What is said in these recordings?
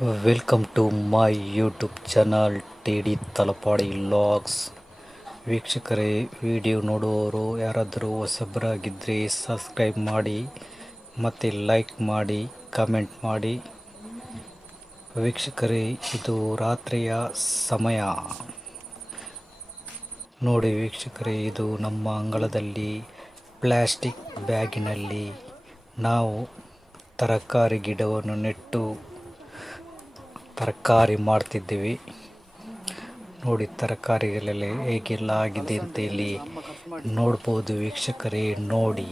Welcome to my YouTube channel T D Talapadi vlogs ವೀಕ್ಷಕರೇ video ನೋಡುವವರು ಯಾರಾದರೂ ಹೊಸಬರಾಗಿದ್ದರೆ ಸಬ್ಸ್ಕ್ರೈಬ್ ಮಾಡಿ, ಮತ್ತು ಲೈಕ್ ಮಾಡಿ ಕಮೆಂಟ್ ಮಾಡಿ. ವೀಕ್ಷಕರೇ, ಇದು ರಾತ್ರಿಯ ಸಮಯ. ನೋಡಿ ವೀಕ್ಷಕರೇ, ಇದು ನಮ್ಮ ಅಂಗಳದಲ್ಲಿ ಪ್ಲ್ಯಾಸ್ಟಿಕ್ ಬ್ಯಾಗಿನಲ್ಲಿ ನಾವು ತರಕಾರಿ ಗಿಡವನ್ನು ನೆಟ್ಟು ತರಕಾರಿ ಮಾಡ್ತಿದ್ದೀವಿ. ನೋಡಿ ತರಕಾರಿಗಳೆಲ್ಲ ಹೇಗೆಲ್ಲ ಆಗಿದೆ ಅಂತ ಇಲ್ಲಿ ನೋಡ್ಬೋದು ವೀಕ್ಷಕರೇ ನೋಡಿ.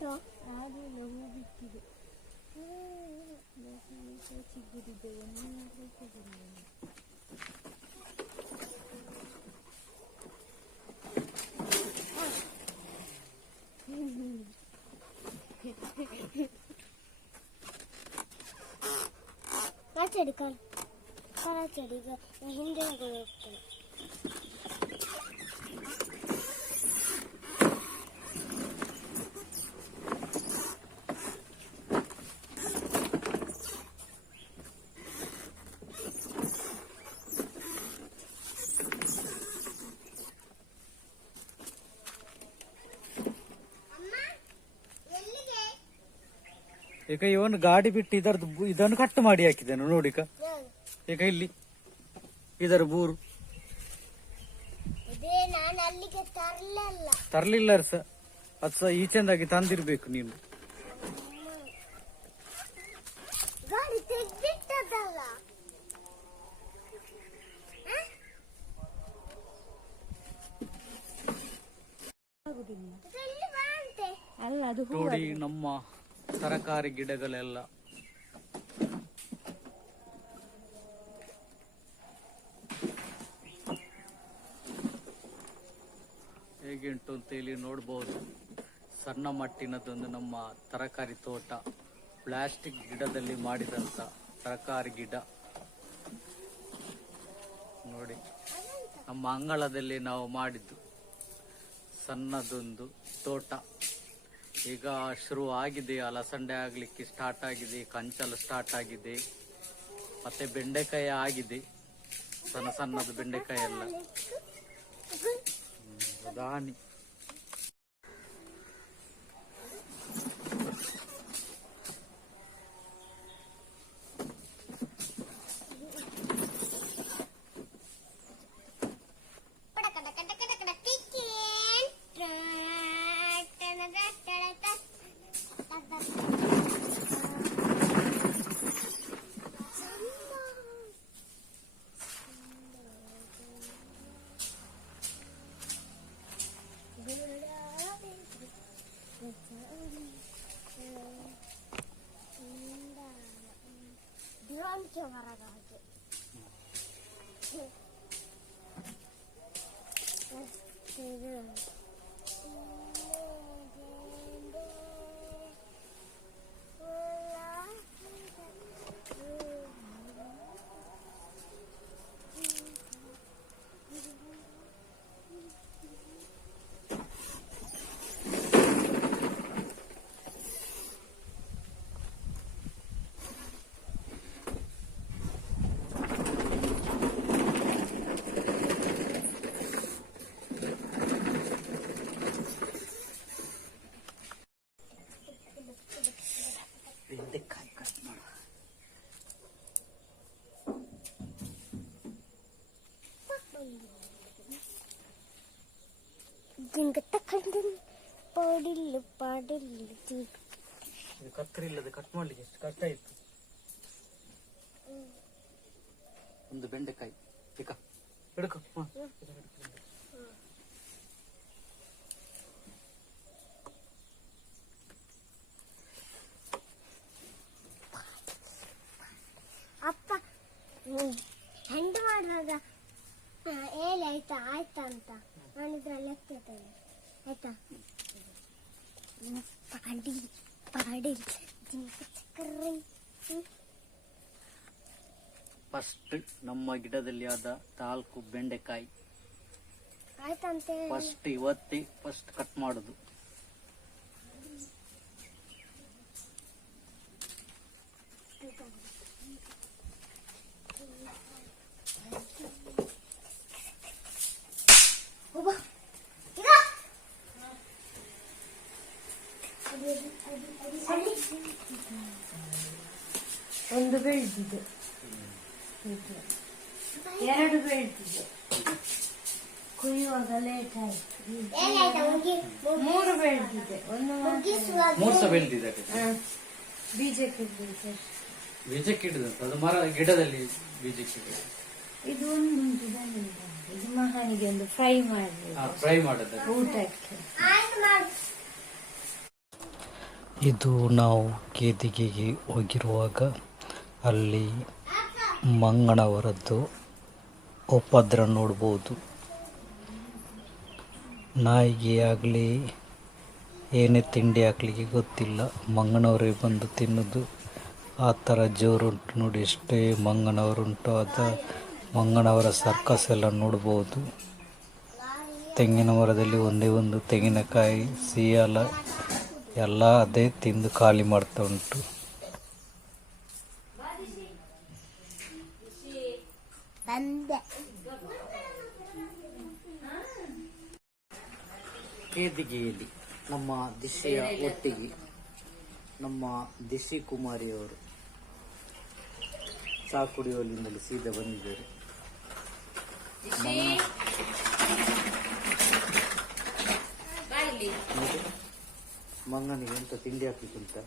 ಎಲ್ಲಮ್ಮ ಟೊಮೆಟೊ ಆದಿಲ್ಲ ಹೂ ಬಿಟ್ಟಿದೆ ಸಿಗುದಿದೆ ಒಂದು ಸಿಗುದಿಲ್ಲ ಆ ಚೆಡಿ ಕರ್ ಕರ ಚೆಡಿ ಈಗ ಹಿಂದೆ ಹೋಗ್ತೇನೆ ಈಗ ಇವನು ಗಾಡಿ ಬಿಟ್ಟು ಇದರದ್ದು ಇದನ್ನು ಕಟ್ ಮಾಡಿ ಹಾಕಿದ್ದೇನೆ ನೋಡಿಕ? ಈಗ ಇಲ್ಲಿ ಇದರ ಬೂರು. ತರ್ಲಿಲ್ಲ ನಾನು ಅಲ್ಲಿಗೆ ಅದ್ ತರ್ಲಿಲ್ಲ ಸಹ ಈಚೆಂದಾಗಿ ತಂದಿರ್ಬೇಕು ನೀನು. ನೋಡಿ ನಮ್ಮ ತರಕಾರಿ ಗಿಡಗಳೆಲ್ಲ. ಹೇಗೆ ಉಂಟು ಅಂತ ಇಲ್ಲಿ ನೋಡ್ಬೋದು. ಸಣ್ಣ ಮಟ್ಟಿನದೊಂದು ನಮ್ಮ ತರಕಾರಿ ತೋಟ, ಪ್ಲಾಸ್ಟಿಕ್ ಗಿಡದಲ್ಲಿ ಮಾಡಿದಂತ ತರಕಾರಿ ಗಿಡ. ನೋಡಿ, ನಮ್ಮ ಅಂಗಳದಲ್ಲಿ ನಾವು ಮಾಡಿದ್ದು ಸಣ್ಣದೊಂದು ತೋಟ. ಈಗ ಶುರು ಆಗಿದೆ, ಅಲಸಂಡೆ ಆಗ್ಲಿಕ್ಕೆ ಸ್ಟಾರ್ಟ್ ಆಗಿದೆ, ಕಂಚಲು ಸ್ಟಾರ್ಟ್ ಆಗಿದೆ, ಮತ್ತೆ ಬೆಂಡೆಕಾಯಿ ಆಗಿದೆ, ಸಣ್ಣ ಸಣ್ಣದು ಬೆಂಡೆಕಾಯಿ ಎಲ್ಲ. ದಾನಿ ಜಿಂಗತಕ್ಕಂದನ್ ಪಾಡಿಲ್ಲ ಪಾಡಿಲ್ಲ ಇದು ಕತ್ತರಿಲ್ಲ ಅದು ಕಟ್ ಮಾಡ್ಲಿಕ್ಕೆ ಎಷ್ಟು ಕಷ್ಟ ಇತ್ತು ಒಂದು ಬೆಂಡೆಕಾಯಿ ಹಿಡ್ಕೊ ಹಿಡ್ಕೊ ಫಸ್ಟ್ ನಮ್ಮ ಗಿಡದಲ್ಲಿ ಆದ ನಾಲ್ಕು ಬೆಂಡೆಕಾಯಿ. ಆಯ್ತಂತೆ. ಫಸ್ಟ್ ಇವತ್ತೇ ಫಸ್ಟ್ ಕಟ್ ಮಾಡುದು. ಒಂದು ಬೆಳೆದಿದೆ ಎರಡು ಬೆಳೆದಿದೆ ಕುಯ್ಯುವಾಗ ಲೇಟ್ ಆಯ್ತು. ಮೂರು ಬೆಳೆದಿದೆ ಒಂದು ಮೂರ್ ಸಹ ಬೆಳೆದಿದೆ. ಬೀಜಕ್ಕೆ ಬೀಜ ಬೀಜಕ್ಕೆ ಹಿಡಿದು ಅದು ಮರ ಗಿಡದಲ್ಲಿ ಬೀಜಕ್ಕೆ ಇದು ಒಂದು ಉಂಟು. ಇದು ಮಗನಿಗೆ ಒಂದು ಫ್ರೈ ಮಾಡಿ ಫ್ರೈ ಮಾಡದ ಊಟಕ್ಕೆ. ಆಯ್ತು ಮಾಡು. ಇದು ನಾವು ಕೇದಿಗೆಗೆ ಹೋಗಿರುವಾಗ ಅಲ್ಲಿ ಮಂಗನವರದ್ದು ಉಪದ್ರ ನೋಡ್ಬೋದು. ನಾಯಿಗೆ ಆಗಲಿ ಏನೇ ತಿಂಡಿ ಹಾಕ್ಲಿಕ್ಕೆ ಗೊತ್ತಿಲ್ಲ, ಮಂಗನವರೇ ಬಂದು ತಿನ್ನೋದು. ಆ ಥರ ಜೋರುಂಟು ನೋಡಿ ಎಷ್ಟೇ ಮಂಗನವರುಂಟು ಅದ ಮಂಗನವರ ಸರ್ಕಸ್ ಎಲ್ಲ ನೋಡ್ಬೋದು. ತೆಂಗಿನ ಮರದಲ್ಲಿ ಒಂದೇ ಒಂದು ತೆಂಗಿನಕಾಯಿ, ಸಿಯಾಲ, ಎಲ್ಲ ಅದೇ ತಿಂದು ಖಾಲಿ ಮಾಡ್ತಾ ಉಂಟು. ಕೇದಿಗೆಯಲ್ಲಿ ನಮ್ಮ ದಿಶೆಯ ಒಟ್ಟಿಗೆ ನಮ್ಮ ದಿಶಿ ಕುಮಾರಿಯವರು ಚಾ ಕುಡಿಯುವಲ್ಲಿಂದಲೇ ಸೀದಾ ಬಂದಿದ್ದಾರೆ. ಮಂಗನಿಗೆ ಎಂತ ತಿಂಡಿ ಹಾಕ್ಲಿಕ್ಕೆ ಉಂಟ?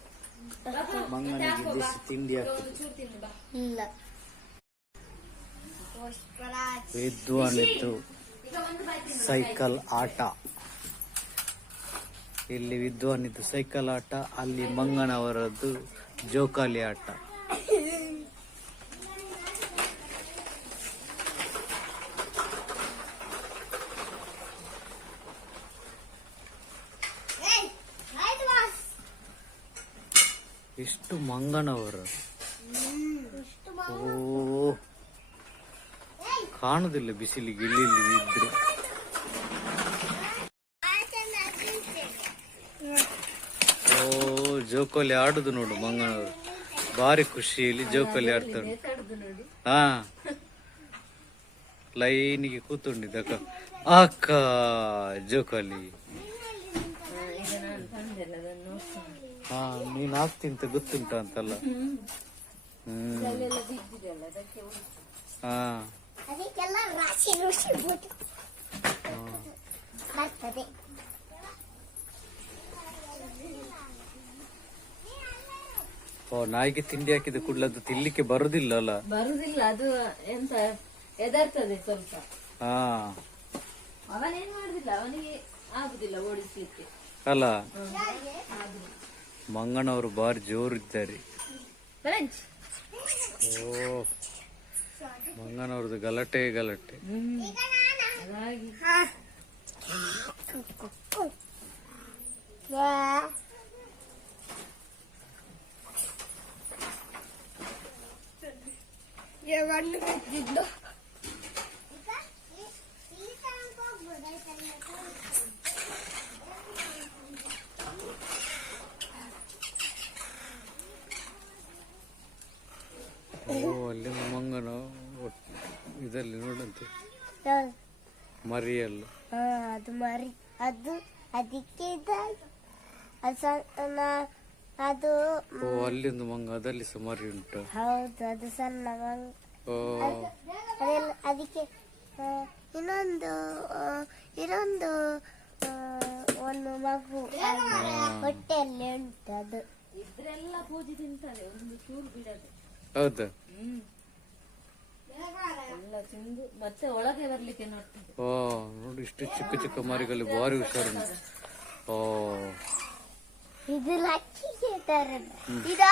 ಮಂಗನಿಗೆ ದಿಶಿ ತಿಂಡಿ ಇಲ್ಲ. ಪುಷ್ಪರಾಜ್ ವಿದ್ವಾನಿತ್ತು ಸೈಕಲ್ ಆಟ. ಇಲ್ಲಿ ವಿದ್ವಾನಿದ್ದು ಸೈಕಲ್ ಆಟ ಅಲ್ಲಿ ಮಂಗನವರದ್ದು ಜೋಕಾಲಿ ಆಟ. ಎಷ್ಟು ಮಂಗನವರು. ಓ ಕಾಣುದಿಲ್ಲ ಬಿಸಿಲಿಗೆ ಇಲ್ಲಿ ಇದ್ರೆ. ಓ, ಜೋಕಾಲಿ ಆಡುದು ನೋಡು ಮಂಗನವರು ಭಾರಿ ಖುಷಿಯಲ್ಲಿ ಜೋಕಾಲಿ ಆಡ್ತಾರೆ ಹಾ. ಲೈನಿಗೆ ಕೂತ್ಕೊಂಡಿದ್ದಕ್ಕ ಅಕ್ಕ. ಜೋಕಾಲಿ. ಹಾ, ನೀನ್ ಹಾಕ್ತಿಂತ ಗೊತ್ತುಂಟ ಅಂತಲ್ಲ. ಹ್ಮ್. ಹಾ. ಅದಕ್ಕೆಲ್ಲ ರಾಶಿ ರುಚಿ ಬಿಟ್ಟು ಬರ್ತದೆ. ಓ ನಾಯಿಗೆ ತಿಂಡಿ ಹಾಕಿದ ಕೂಡಲೇ ಅದು ತಿನ್ಲಿಕ್ಕೆ ಬರುದಿಲ್ಲ ಅಲ್ಲ? ಬರುದಿಲ್ಲ ಅದು ಎಂತ ಎದರ್ತದೆ ಸ್ವಲ್ಪ. ಹಾ. ಅವನೇನ್ ಮಾಡುದಿಲ್ಲ ಅವನಿಗೆ ಆಗುದಿಲ್ಲ ಓಡಿಸ್ಲಿಕ್ಕೆ. ಅಲ್ಲ? ಮಂಗನವರು ಬಾರಿ ಜೋರು ಇದ್ದಾರೆ ಓ ಮಂಗನವ್ರದ್ದು ಗಲಾಟೆ ಗಲಾಟೆ ಹಾಗಾಗಿ ಮರಿಯಲ್ಲ. ಆ, ಅದು ಮರಿ ಅದು ಅದಕ್ಕೆ ಇದಾಗಿ ಅದು ಸಣ್ಣ ನಾ- ಅದು ಓ ಅಲ್ಲಿಂದ ಮಂಗ ಅದಲ್ಲಿ ಸಹ ಮರಿ ಉಂಟು. ಹೌದು ಅದು ಸಣ್ಣ ಮಂಗ. ಓ. ಅದೆಲ್ಲ ಅದಕ್ಕೆ ಆ, ಇನ್ನೊಂದು ಆ, ಇನ್ನೊಂದು ಆ, ಒಂದು ಮಗು. ಅದು ಹೊಟ್ಟೆಯಲ್ಲಿ ಉಂಟು ಅದು. ಇದ್ರೆಲ್ಲ ಪೂಜೆ ತಿಂತಾರೆ ಒಂದು ಚೂರು ಬಿಡದೆ. ಹೌದಾ. ಹ್ಮ್. ಎಲ್ಲ ತಿಂದು ಮತ್ತೆ ಒಳಗೆ ಬರ್ಲಿಕ್ಕೆ ನೋಡ್ತದೆ ಓ ನೋಡಿ ಇಷ್ಟು ಚಿಕ್ಕ ಚಿಕ್ಕ ಮರಿಗಳು ಭಾರಿ ಹುಷಾರು. ಓ. ಇದು ಲಕ್ಕಿ ಇದು